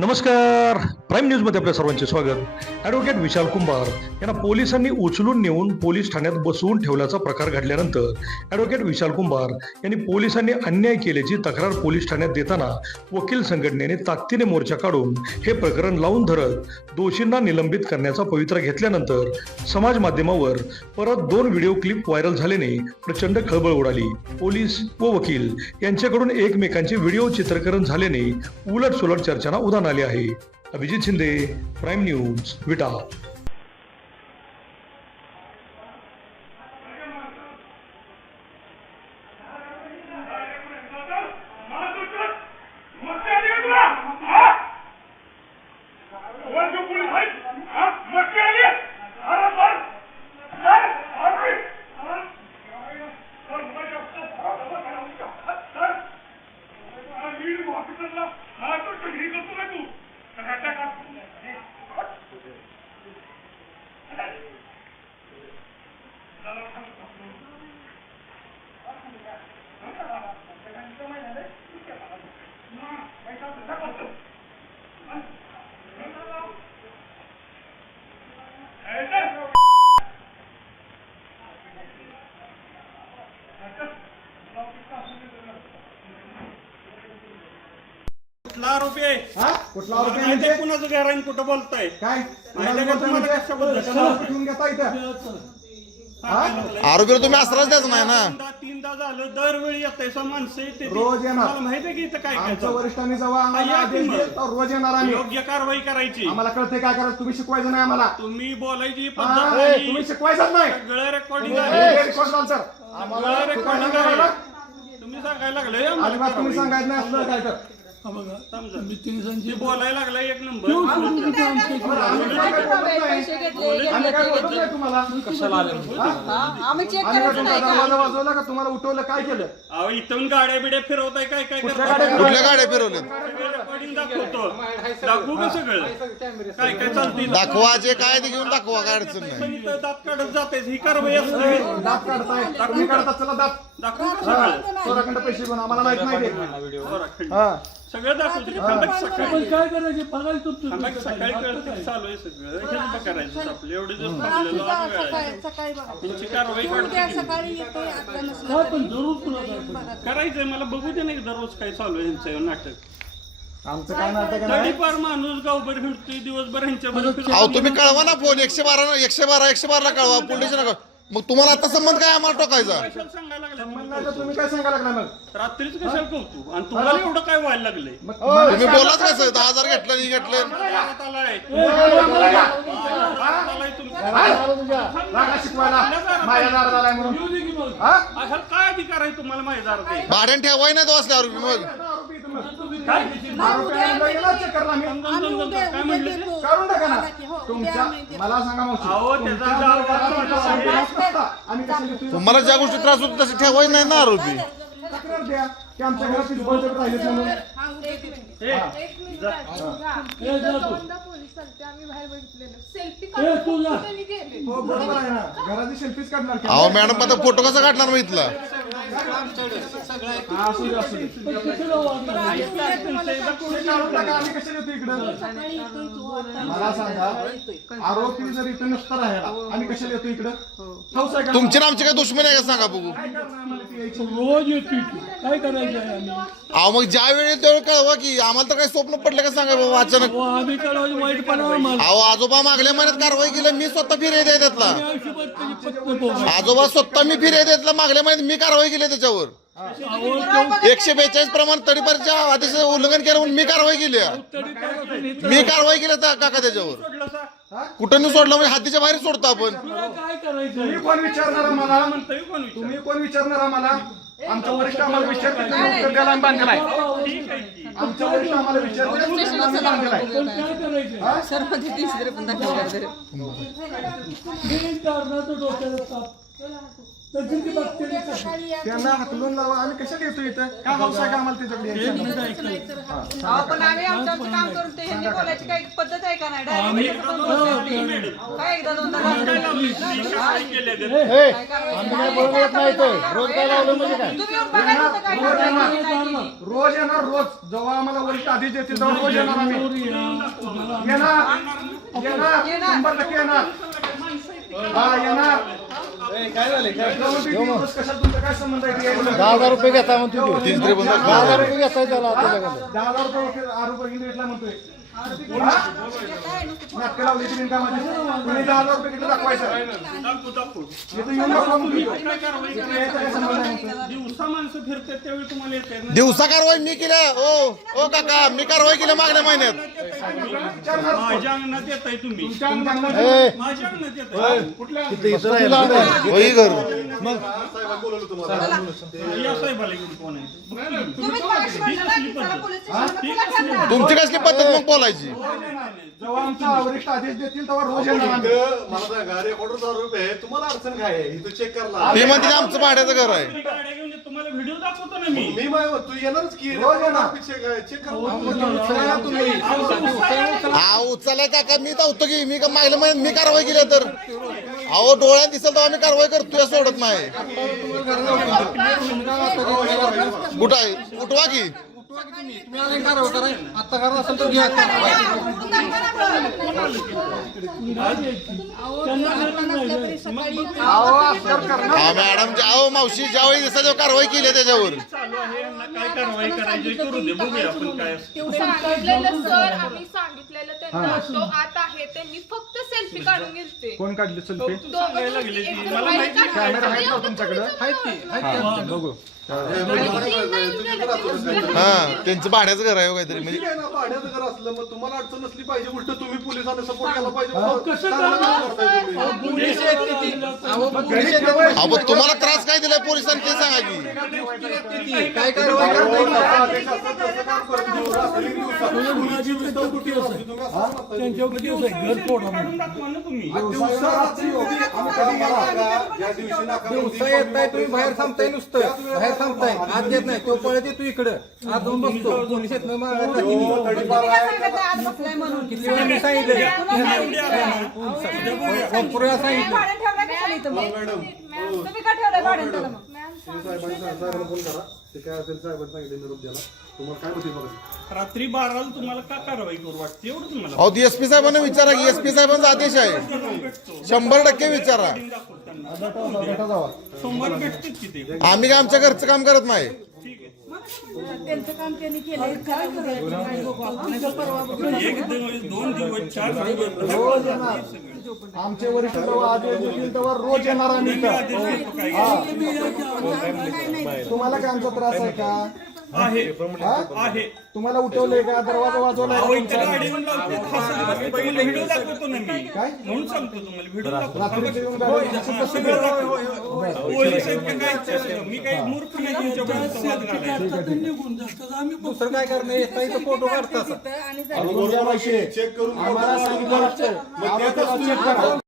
नमस्कार. प्राईम न्यूजमध्ये आपल्या सर्वांचे स्वागत. ॲडव्होकेट विशाल कुंभार यांना पोलिसांनी उचलून नेऊन पोलीस ठाण्यात बसवून ठेवल्याचा प्रकार घडल्यानंतर ॲडव्होकेट विशाल कुंभार यांनी पोलिसांनी अन्याय केल्याची तक्रार पोलीस ठाण्यात देताना वकील संघटनेने ताकदीने मोर्चा काढून हे प्रकरण लावून धरत दोषींना निलंबित करण्याचा पवित्रा घेतल्यानंतर समाज माध्यमावर परत दोन व्हिडिओ क्लिप व्हायरल झाल्याने प्रचंड खळबळ उडाली. पोलीस व वकील यांच्याकडून एकमेकांचे व्हिडिओ चित्रीकरण झाल्याने उलट सुलट चर्चांना उदाहरण आले आहे. Abhijit Shinde prime news Vita. कुठला आरोपी आहे हा? कुठला आरोपी आहे माहिती म्हणजे? आहे कुणाचं घर आहे कुठं बोलताय काय माहिती आहे का तुम्हाला कशाबद्दल? कशाला उठून घेता इथं हा? आरोपीला तुम्ही आश्रय द्यायचा नाही ना तीनदा तीनदा झालं दरवेळी येत आहे माणसं येते ती. रोज येणार. मला माहिती आहे की इथं काय काय आमच्या चालू. वरिष्ठांनी जेव्हा आम्हाला या की आदेश मग. दिले, तेव्हा रोज येणार आम्ही योग्य कारवाई करायची आम्हाला कळते काय करायचं तुम्ही शिकवायचं नाही आम्हाला तुम्ही बोलायची पद्धत तुम्ही शिकवायचंच नाही सगळं रेकॉर्डिंग आहे हे record लावा, sir. आम्हाला सगळं शिकवायचं रेकॉर्डिंग नाही आम्हाला. आहे तुम्ही सांगायला लागले अजिबात तुम्ही. सांगायचं नाही असलं काय तर समजा. ते बोलायला लागला एक नंबर. तुम्हाला आम्ही चेक आम्ही काय करायचं तुमचा नाही का? दरवाजा वाजवला का? तुम्हाला उठवलं काय केलं? अहो इथून गाड्या बिड्या फिरवताय काय काय कुठल्या करताय? गाड्या कुठल्या गाड्या फिरवल्यात? रेकॉर्डिंग दाखवतो. दाखवू का सगळं? काय काय चालते दाखवा जे काय ते घेऊन दाखवा काय अडचण नाही. दात काढत जाते ही कारवाई असते दात काढताय काढता चला दात. दाखवू का सगळं पैसे घेऊन आम्हाला माहीत नाही हा सगळं सकाळी काय करायचे बघायला सकाळी कळतं चालू आहे सगळं हेच बघ करायचं आपलं एवढे दिवस आज थांबलेलो सुद्धा आज वेळ आहे. सकाळी सकाळी बघा त्यांची कारवाई उद्या करतो सकाळी येतोय आता नसलं हा, तरी. पण जरूर तुला काय बघा. करायचंय मला बघू दे नाही दररोज काय चालू आहे ह्यांचं नाटक आमचं काय नाटक नाही तडीपार माणूस गावभर फिरतोय दिवसभर ह्यांच्या बरोबर अहो तुम्ही कळवा ना फोन एकशे बारा एकशे बारा एकशे बारा कळवा पोलीस नका मग तुम्हाला आता संबंध काय आम्हाला टोकायचा सांगायला तर तुम्ही काय सांगायला लागला मग? रात्रीच कशाला आणि तुम्हाला एवढं काय व्हायला लागलंय? मग तुम्ही बोलाच कसं दहा हजार घेतलं नाही घेतलं. घरात आलाय? मला का? घरात आलाय? तुम्ही रागा शिकवायला. माझ्या दारात आलाय म्हणून. येऊ दे की मग. हा? अशाला काय अधिकार आहे तुम्हाला माहिती दारात भाड्याने ठेवाय नाही तो असल्या आरोपी मग. आरोपी तुम्ही. काय? आरोपी आणून गेला चक्करला मी. आम्ही उद्या काय उद्या म्हणले देतो. काढून टाका ना. हो, उद्या तुमच्या आम्ही देतो. मला सांगा मावशी अहो, त्याचा तुमच्या जाळ घरात वाढला तुमचा आहे. त्रास नसता. आम्ही कशाला देतोय? तुम्हाला ज्या गोष्टी त्रास होतो तसे ठेवाय नाही ना आरोपी तक्रार द्या की आमच्या घरात वीज बंद राहिलेत म्हणून हा, उद्या देतो. एक मिनिट राजू. ए, जा तू. दोनदा पोलीस आलते आम्ही बाहेर बघितलेलं सेल्फी ए, तू जा. त्यांनी गेले बरोबर आहे ना घराची सेल्फीच काढणार की? अहो मॅडम आता फोटो कसा काढणार मग इथला असू दे, दे. मला सांगा आरोपी जर इथं नसता राहायला आम्ही कशाला येतो इकडं हौस आहे का तुमची ना आमची काय दुश्मन आहे का सांगा बघू काय करणार आम्हाला ती यायची? रोज येतो. काय करायचं आहे आम्ही अहो मग ज्या वेळी तेवढं कळवा की आम्हाला तर काही स्वप्न पडलं का सांगा बाबा अचानक अहो, आम्ही आम्हाला अहो आजोबा मागल्या महिन्यात कारवाई केली मी स्वतः फिर्याद आहे त्यातला आयुष्यभर त्याची पत्नी पोहायची. आजोबा स्वतः मी फिर्याद त्यातला मागल्या महिन्यात मी कारवाई केली त्याच्यावर? एकशे बेचाळीस प्रमाण तडीपारच्या आदेशाचं उल्लंघन केलं म्हणून मी कारवाई केली मी कारवाई केली त्या काका त्याच्यावर? कुठं नाही सोडलं? म्हणजे हद्दीच्या बाहेर सोडतो आपण. तुला काय करायचं तुम्ही आहे? कोण विचारणार आम्हाला? म्हणतोय कोण विचार तुम्ही कोण विचारणार आम्हाला? आमच्या वरिष्ठ आम्हाला विचारते तुम्ही उत्तर द्यायला आम्ही बांधलेला आहे ठीक आहे. की आमच्या वरिष्ठ आम्हाला विचारते तुम्ही आम्ही बांधलेला आहे पण काय करायचं आहे? सर्वांची तिसरी पण दाखल करते. बिन कारणाचं डोक्याला ताप. त्यांना हाकलून लावा. आम्ही कशाला येतो इथं? काय हाऊस आहे का आम्हाला त्याच्याकडे यायचं? नाहीतर हा- अहो, पण आम्ही आमचं आमचं काम करून ते ह्यांनी बोलायची काही पद्धत आहे का नाही? डायरेक्ट काय एकदा दोनदा काय रोज येणार. रोज येणार रोज. जेव्हा आम्हाला वरिष्ठ आदेश देतील तेव्हा रोज येणार आम्ही. येणार. येणार. शंभर टक्के येणार. हा येणार. कशाला तुमचा काय संबंध आहे? ते? दहा हजार रुपये घेता म्हणतो दहा हजार रुपये घेताय त्याला दहा हजार रुपये आरोप म्हणतोय. नाटकं लावली ती बिनकामाची तुम्ही दहा हजार रुपये किती दाखवायचं दाखवू दाखवू इथं येऊन दाखवा म्हणतोय. काय कारवाई इथं यायचं काय संबंध आहे. म्हणतोय. दिवसा माणसं फिरतात त्यावेळी तुम्हाला येत आहे ना दिवसा कारवाई मी केल्या ओ ओ काका मी कारवाई केली मागल्या महिन्यात. माझ्या अंगणात येत आहे तुम्ही. तुमच्या अंगात माझ्या अंगणात येत आहे होई घर. या साहेबाला घेऊन कोण आहे? तुम्हीच मगाशी म्हणलं की. तुमची कसली पद्धत मग बोलायची? जेव्हा आमचा वरिष्ठ आदेश देतील तेव्हा रोज येणार आम्ही. मला सांगा रेकॉर्डर चालू रुपये तुम्हाला अडचण काय आहे? इथं चेक करला ते म्हणते आमचं भाड्याचं घर आहे. तुम्ही गाड्या घेऊन ये, तुम्हाला व्हिडिओ दाखवतो ना मी. मी माय तू येणारच की? रोज येणार. चेक कर. चला तुम्ही. हा उचलाय काका मी धावतो की मी का मागल्या महिन्यात मी कारवाई केली तर. अहो डोळ्यात दिसेल तर आम्ही कारवाई करतोय सोडत नाही. कुठं आहे? उठवा की. आता तरी हा मॅडम अहो मावशी ज्यावेळी दिसत तेव्हा कारवाई केली आहे त्याच्यावर. चालू आहे. यांना काय कारवाई करायची करू दे. बघूया आपण काय. सांगितलेलं सर. आम्ही सांगितलेलं त्यांना तो आत आहे त्यांनी फक्त सेल्फी काढून गेलते कोण काढली सेल्फी सांगायला लागले की मला माहिती आहे. कॅमेरा आहेत का तुमच्याकडे बघू हा त्यांचं भाड्याचं घर आहे हो काहीतरी म्हणजे ना भाड्याचं घर असलं मग तुम्हाला अडचण नसली पाहिजे उलट तुम्ही पोलिसांना सपोर्ट केला पाहिजे. अहो, तुम्हाला त्रास काय दिलाय पोलिसांनी ते सांगा की आदेश असेल नाही. दिवसा. कुठे असेल तुम्ही. बाहेर थांबताय नुसतं. बाहेर थांबताय. आत येत नाही. तो पळत येतो इकडं. आत जाऊन बसतो. पोलीस येत नाही मागायला हो, किती नाही, आज वेळा मी सांगितलं? सांगितलं? मग? तुम्ही का ठेवलाय भाड्यानं त्याला मग? साहेबांनी साहेबांना फोन करा. ते काय असेल साहेबांनी सांगितलं निरोप द्याला तुम्हाला काय होती बघा. रात्री बाराला तुम्हाला का कारवाई करू वाटते? एवढंच मला अहो डी एस पी साहेबांना विचारा. की एस पी साहेबांचा आदेश आहे. शंभर टक्के विचारा. सोमवार भेटतील की ते आम्ही काय आमच्या घरचं काम करत नाही. त्यांचं काम त्यांनी केलं. काय करायचं काय आपण. दोन दिवस चार दिवस. येणार आमचे वरिष्ठ तेव्हा रोज येणार आम्ही. तुम्हाला काय आमचा त्रास आहे का? आहे. आहे. तुम्हाला उठवलंय का? दरवाजा वाजवलाय का अहो, इथे तुमचा? गाडी येऊन लावते. हसत बसते. तुम्हाला व्हिडिओ दाखवतो ना मी. काय? म्हणून सांगतो तुम्हाला व्हिडिओ दाखवतो. रात्रीचं येऊन गाडी हसत बसते का? पोलीस आहेत का काय इच्छा मी काही मूर्ख नाही संवाद घालायला. दुसरं काय करणार? येता इथं फोटो काढतात आणि आम्हाला सांगितलं चेक करा.